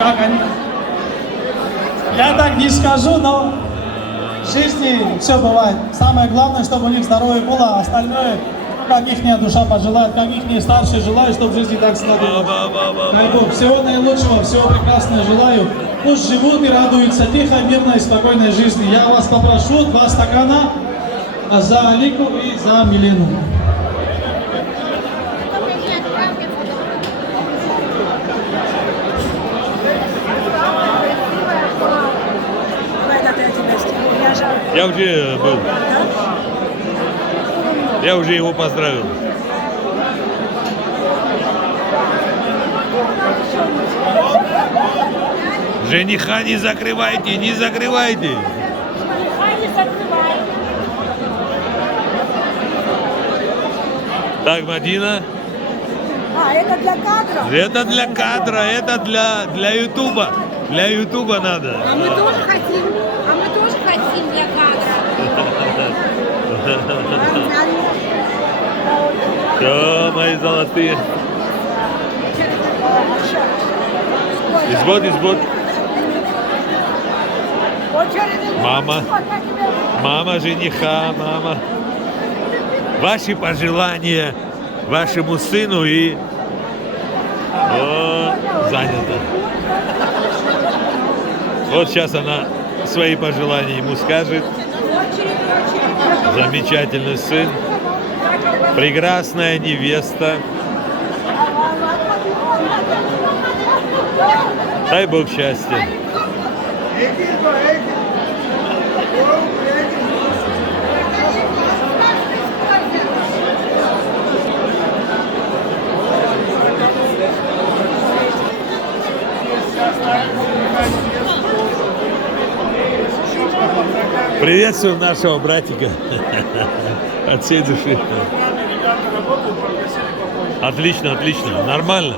Как они? Я так не скажу, но в жизни все бывает. Самое главное, чтобы у них здоровье было, а остальное, как их душа пожелает, как их старшие желают, чтобы в жизни так складывалось. Дай Бог, всего наилучшего, всего прекрасного желаю. Пусть живут и радуются тихой, мирной и спокойной жизни. Я вас попрошу 2 стакана за Алику и за Милену. Я уже был. Я уже его поздравил. Жениха не закрывайте, не закрывайте. Так, Мадина. А, это для кадра? Это для кадра, это для Ютуба. Для Ютуба надо. А мы тоже хотим для кадра. Все, мои золотые. Избот. Мама жениха, мама. Ваши пожелания вашему сыну и... О, занято. Вот сейчас она свои пожелания ему скажет. Замечательный сын. Прекрасная невеста. Дай Бог счастья. Приветствуем нашего братика от всей души. Отлично, нормально.